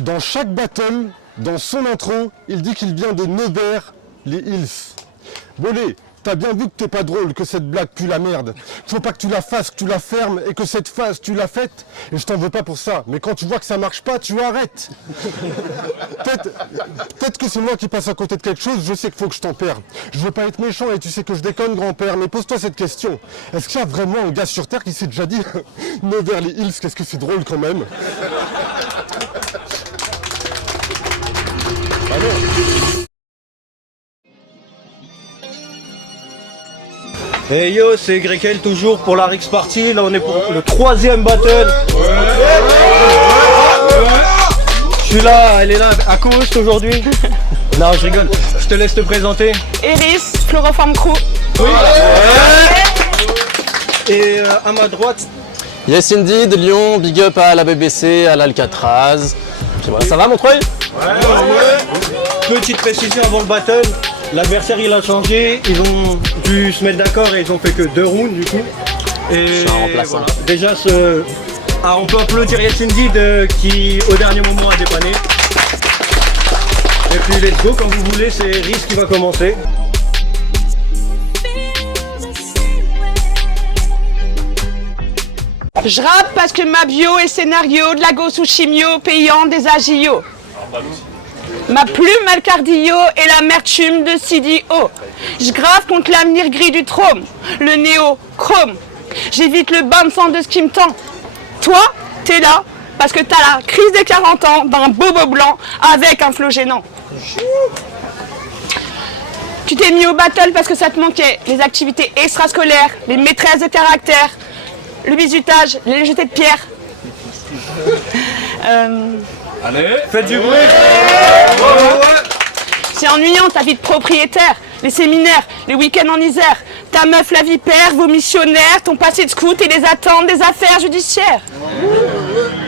Dans chaque battle, dans son intro, il dit qu'il vient de Nevers, les Hills. Bolé, t'as bien vu que t'es pas drôle, que cette blague pue la merde. Faut pas que tu la fasses, que tu la fermes et que cette phase tu l'as faite. Et je t'en veux pas pour ça, mais quand tu vois que ça marche pas, tu arrêtes. Peut-être que c'est moi qui passe à côté de quelque chose, je sais qu'il faut que je t'en perds. Je veux pas être méchant et tu sais que je déconne, grand-père, mais pose-toi cette question. Est-ce qu'il y a vraiment un gars sur Terre qui s'est déjà dit Nevers, les Hills, qu'est-ce que c'est drôle quand même. Hey yo, c'est Grekel toujours pour la Rix Party. Là on est pour le 3e battle. Je suis là, elle est là à co-host aujourd'hui. Non, je rigole. Je te laisse te présenter. Iris, Chloroform Crew. Oui. Et à ma droite. Yes Indeed, Lyon, big up à la BBC, à l'Alcatraz. Voilà, ça va Montreuil? Ouais. Petite précision avant le battle. L'adversaire il a changé, ils ont dû se mettre d'accord et ils ont fait que 2 rounds du coup. Et je suis un remplaçant. Voilà. Déjà on peut applaudir Yes Indeed qui au dernier moment a dépanné. Et puis let's go, quand vous voulez, c'est Riz qui va commencer. Je rappe parce que ma bio est scénario de la gosse ou chimio payant des agios. Ma plume a le cardio et l'amertume de CDO. Je grave contre l'avenir gris du trône, le néo-chrome. J'évite le bain de sang de ce qui me tend. Toi, t'es là parce que t'as la crise des 40 ans d'un bobo blanc avec un flot gênant. Tu t'es mis au battle parce que ça te manquait les activités extrascolaires, les maîtresses de caractère, le bizutage, les jetés de pierre. Allez, faites du bruit. C'est ennuyant ta vie de propriétaire, les séminaires, les week-ends en Isère, ta meuf la vipère, vos missionnaires, ton passé de scout et les attentes des affaires judiciaires.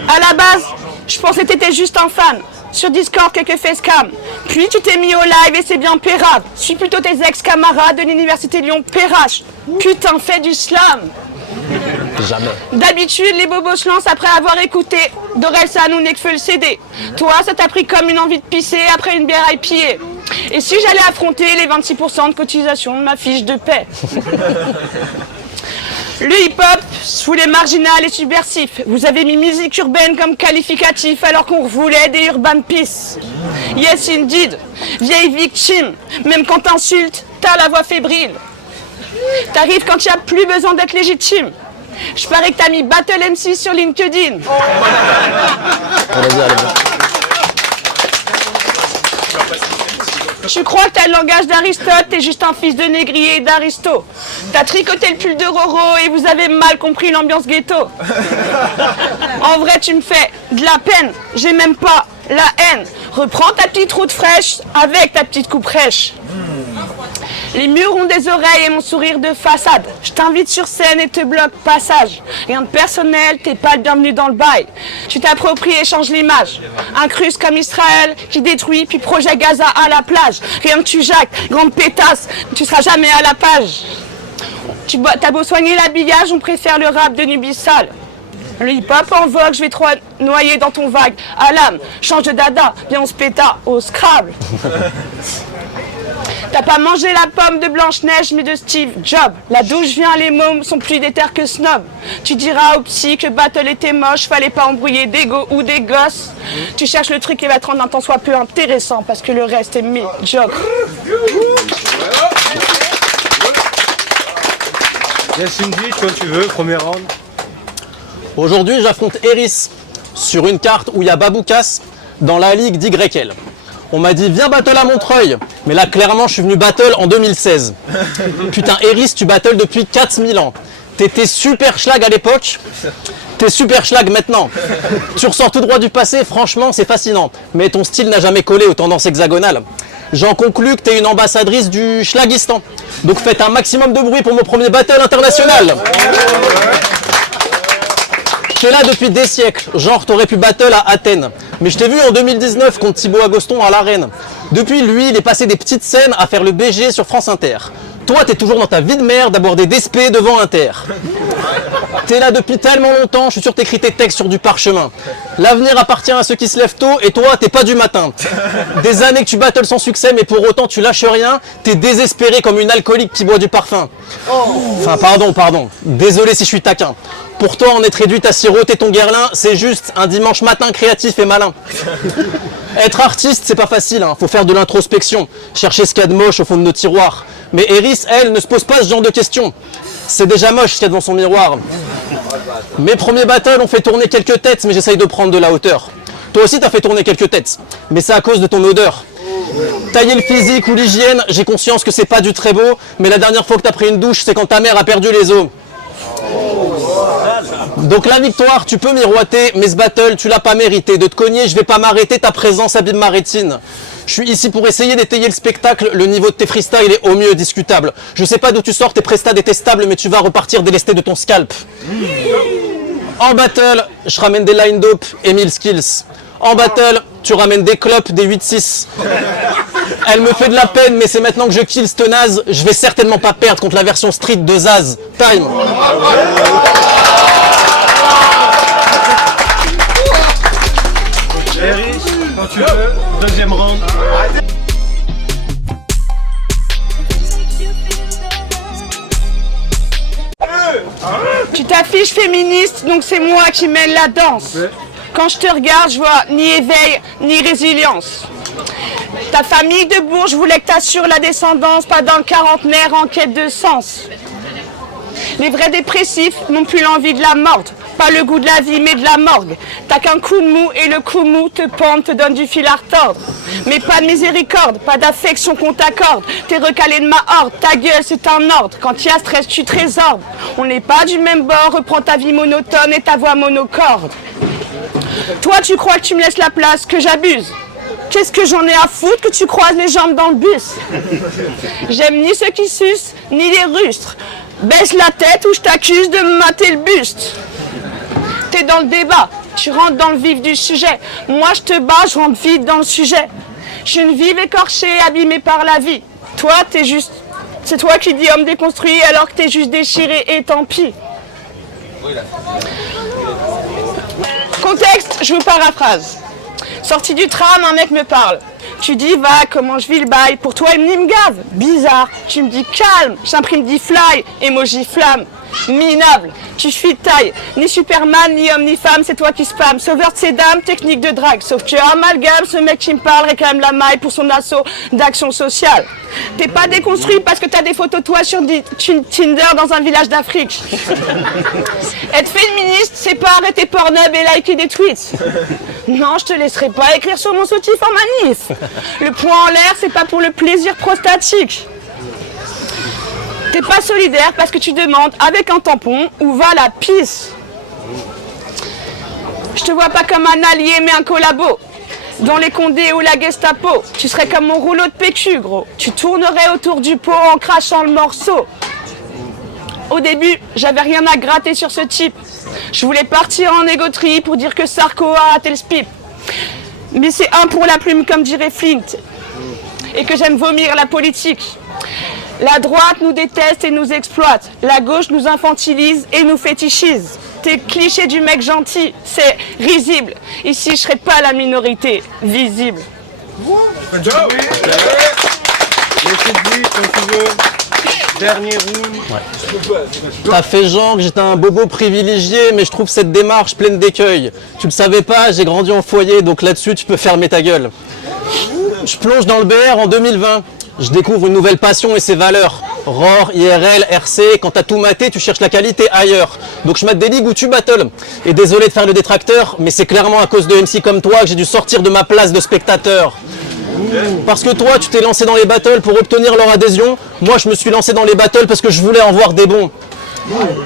À la base, je pensais que t'étais juste un fan. Sur Discord, quelques facecam. Puis tu t'es mis au live et c'est bien pérave. Suis plutôt tes ex-camarades de l'université Lyon Perrache. Putain, fais du slam. Jamais. D'habitude, les bobos se lancent après avoir écouté Dorelsan ou Nekfeu le CD. Toi, ça t'a pris comme une envie de pisser après une bière IPA. Et si j'allais affronter les 26% de cotisation de ma fiche de paix? Le hip-hop, sous les marginales et subversifs. Vous avez mis musique urbaine comme qualificatif alors qu'on voulait des urban peace. Yes indeed, vieille victime. Même quand t'insultes, t'as la voix fébrile. T'arrives quand il n'y a plus besoin d'être légitime. Je parie que t'as mis Battle MC sur LinkedIn. Allez-y. Je crois que t'as le langage d'Aristote, t'es juste un fils de négrier et d'Aristo. T'as tricoté le pull de Roro et vous avez mal compris l'ambiance ghetto. En vrai, tu me fais de la peine, j'ai même pas la haine. Reprends ta petite route fraîche avec ta petite coupe rêche. Les murs ont des oreilles et mon sourire de façade. Je t'invite sur scène et te bloque passage. Rien de personnel, t'es pas le bienvenu dans le bail. Tu t'appropries et changes l'image. Incruste comme Israël qui détruit puis projette Gaza à la plage. Rien que tu jacques, grande pétasse, tu seras jamais à la page. T'as beau soigner l'habillage, on préfère le rap de Nubissal. Le hip-hop en vogue, je vais trop noyer dans ton vague. À l'âme, change de dada, viens on se péta au Scrabble. T'as pas mangé la pomme de Blanche-Neige mais de Steve Jobs. La douche vient, les mômes sont plus déter que snob. Tu diras au psy que battle était moche, fallait pas embrouiller d'ego ou des gosses. Tu cherches le truc qui va te rendre un temps soit peu intéressant parce que le reste est médiocre. Yes Indeed, quand tu veux, premier round. Aujourd'hui, j'affronte Eris sur une carte où il y a Baboukas dans la ligue d'YL. On m'a dit viens battle à Montreuil, mais là clairement je suis venu battle en 2016. Putain Eris, tu battles depuis 4000 ans. T'étais super schlag à l'époque, t'es super schlag maintenant. Tu ressors tout droit du passé, franchement c'est fascinant. Mais ton style n'a jamais collé aux tendances hexagonales. J'en conclus que t'es une ambassadrice du schlagistan. Donc faites un maximum de bruit pour mon premier battle international. Je suis là depuis des siècles, genre t'aurais pu battle à Athènes. Mais je t'ai vu en 2019 contre Thibaut Agoston à l'Arène. Depuis lui, il est passé des petites scènes à faire le BG sur France Inter. Toi, t'es toujours dans ta vie de merde d'aborder des DSP devant Inter. T'es là depuis tellement longtemps, je suis sûr que t'écris tes textes sur du parchemin. L'avenir appartient à ceux qui se lèvent tôt, et toi, t'es pas du matin. Des années que tu battles sans succès, mais pour autant tu lâches rien, t'es désespéré comme une alcoolique qui boit du parfum. Enfin, pardon. Désolé si je suis taquin. Pour toi, en être réduite à siroter ton guerlin, c'est juste un dimanche matin créatif et malin. Être artiste, c'est pas facile, hein. Faut faire de l'introspection, chercher ce qu'il y a de moche au fond de nos tiroirs. Mais Eris, elle, ne se pose pas ce genre de questions. C'est déjà moche ce qu'il y a devant son miroir. Mes premiers battles ont fait tourner quelques têtes, mais j'essaye de prendre de la hauteur. Toi aussi, t'as fait tourner quelques têtes, mais c'est à cause de ton odeur. Tailler le physique ou l'hygiène, j'ai conscience que c'est pas du très beau, mais la dernière fois que t'as pris une douche, c'est quand ta mère a perdu les os. Donc la victoire, tu peux miroiter, mais ce battle, tu l'as pas mérité. De te cogner, je vais pas m'arrêter, ta présence abîme ma rétine. Je suis ici pour essayer d'étayer le spectacle, le niveau de tes freestyles est au mieux discutable. Je sais pas d'où tu sors tes prestats détestables, mais tu vas repartir délesté de ton scalp. En battle, je ramène des line dope et 1000 skills. En battle, tu ramènes des clopes, des 8-6. Elle me fait de la peine, mais c'est maintenant que je kill ce naze. Je vais certainement pas perdre contre la version street de Zaz. Time. Eris, quand tu veux, deuxième round. Tu t'affiches féministe, donc c'est moi qui mène la danse. Quand je te regarde, je vois ni éveil, ni résilience. Ta famille de Bourges voulait que t'assures la descendance, pas dans le quarantenaire en quête de sens. Les vrais dépressifs n'ont plus l'envie de la mordre. Pas le goût de la vie, mais de la morgue. T'as qu'un coup de mou et le coup mou te pend, te donne du fil à retordre. Mais pas de miséricorde, pas d'affection qu'on t'accorde. T'es recalé de ma horde, ta gueule c'est un ordre. Quand il y a stress, tu trésordes. On n'est pas du même bord, reprends ta vie monotone et ta voix monocorde. Toi, tu crois que tu me laisses la place, que j'abuse. Qu'est-ce que j'en ai à foutre que tu croises les jambes dans le bus? J'aime ni ceux qui sucent, ni les rustres. Baisse la tête ou je t'accuse de me mater le buste. T'es dans le débat, tu rentres dans le vif du sujet. Moi je te bats, je rentre vite dans le sujet. Je suis une vive écorchée, abîmée par la vie. Toi, t'es juste... C'est toi qui dis homme déconstruit alors que t'es juste déchiré et tant pis. Contexte, je vous paraphrase. Sorti du tram, un mec me parle. Tu dis, va, comment je vis le bail? Pour toi, il me gave. Bizarre. Tu me dis, calme. J'imprime 10 fly. Emoji flamme. Minable. Tu suis de taille. Ni Superman, ni homme, ni femme, c'est toi qui spam. Sauveur de ces dames, technique de drague. Sauf que amalgame, ce mec qui me parle réclame la maille pour son assaut d'action sociale. T'es pas déconstruit parce que t'as des photos de toi sur Tinder dans un village d'Afrique. Être féministe, c'est pas arrêter Pornhub et liker des tweets. Non, je te laisserai pas écrire sur mon soutif en manif. Le point en l'air, c'est pas pour le plaisir prostatique. T'es pas solidaire parce que tu demandes avec un tampon où va la pisse. Je te vois pas comme un allié mais un collabo. Dans les Condés ou la Gestapo, tu serais comme mon rouleau de PQ, gros. Tu tournerais autour du pot en crachant le morceau. Au début, j'avais rien à gratter sur ce type. Je voulais partir en égoterie pour dire que Sarko a raté le spip. Mais c'est un pour la plume comme dirait Flint. Et que j'aime vomir la politique. La droite nous déteste et nous exploite. La gauche nous infantilise et nous fétichise. Tes clichés du mec gentil, c'est risible. Ici, je serai pas la minorité visible. Les quand tu veux. Dernier round. T'as fait genre que j'étais un bobo privilégié, mais je trouve cette démarche pleine d'écueils. Tu le savais pas, j'ai grandi en foyer, donc là-dessus, tu peux fermer ta gueule. Je plonge dans le BR en 2020. Je découvre une nouvelle passion et ses valeurs. ROR, IRL, RC, quand t'as tout maté, tu cherches la qualité ailleurs. Donc je mate des ligues où tu battles. Et désolé de faire le détracteur, mais c'est clairement à cause de MC comme toi que j'ai dû sortir de ma place de spectateur. Parce que toi, tu t'es lancé dans les battles pour obtenir leur adhésion. Moi, je me suis lancé dans les battles parce que je voulais en voir des bons.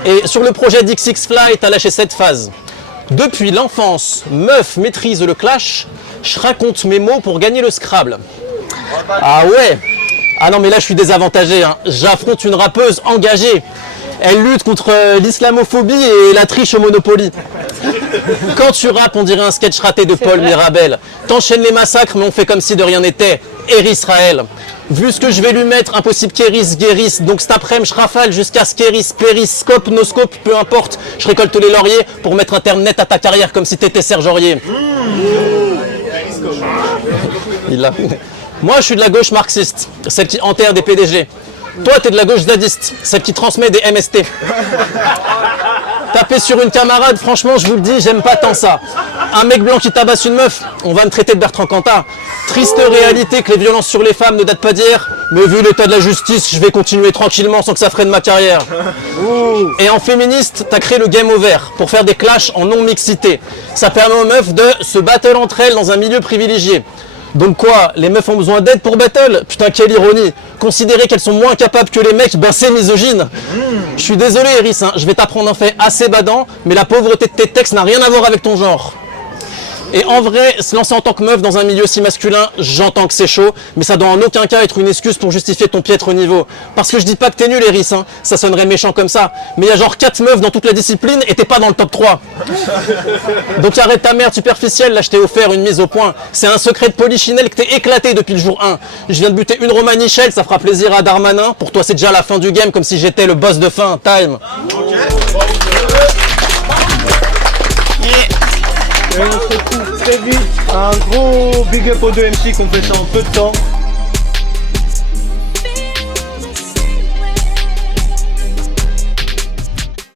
Et sur le projet d'XX Fly, t'as lâché cette phase. Depuis l'enfance, meuf maîtrise le clash. Je raconte mes mots pour gagner le Scrabble. Ah ouais. Ah non mais là je suis désavantagé, hein. J'affronte une rappeuse engagée. Elle lutte contre l'islamophobie et la triche au Monopoly. Quand tu rappes, on dirait un sketch raté de Paul Mirabel. T'enchaînes les massacres mais on fait comme si de rien n'était. Eris Raël. Vu ce que je vais lui mettre, impossible qu'Eris guérisse. Donc cet après-midi, je rafale jusqu'à ce qu'Eris périsse. Scope, no scope, peu importe. Je récolte les lauriers pour mettre un terme net à ta carrière comme si t'étais Serge Aurier. Moi, je suis de la gauche marxiste, celle qui enterre des PDG. Toi, t'es de la gauche zadiste, celle qui transmet des MST. Taper sur une camarade, franchement, je vous le dis, j'aime pas tant ça. Un mec blanc qui tabasse une meuf, on va me traiter de Bertrand Cantat. Triste réalité que les violences sur les femmes ne datent pas d'hier, mais vu l'état de la justice, je vais continuer tranquillement sans que ça freine ma carrière. Et en féministe, t'as créé le game over pour faire des clashs en non-mixité. Ça permet aux meufs de se battle entre elles dans un milieu privilégié. Donc quoi, les meufs ont besoin d'aide pour battle? Putain, quelle ironie. Considérer qu'elles sont moins capables que les mecs, ben c'est misogyne. Je suis désolé Eris, hein, je vais t'apprendre un fait assez badant, mais la pauvreté de tes textes n'a rien à voir avec ton genre. Et en vrai, se lancer en tant que meuf dans un milieu si masculin, j'entends que c'est chaud, mais ça doit en aucun cas être une excuse pour justifier ton piètre niveau. Parce que je dis pas que t'es nul Eris, hein, ça sonnerait méchant comme ça, mais il y a genre 4 meufs dans toute la discipline et t'es pas dans le top 3. Donc arrête ta merde superficielle, là je t'ai offert une mise au point. C'est un secret de polichinelle que t'es éclaté depuis le jour 1. Je viens de buter une Romanichel, ça fera plaisir à Darmanin. Pour toi c'est déjà la fin du game, comme si j'étais le boss de fin. Time. Et on se retrouve très vite. Un gros big up aux deux MC qui ont fait ça en peu de temps.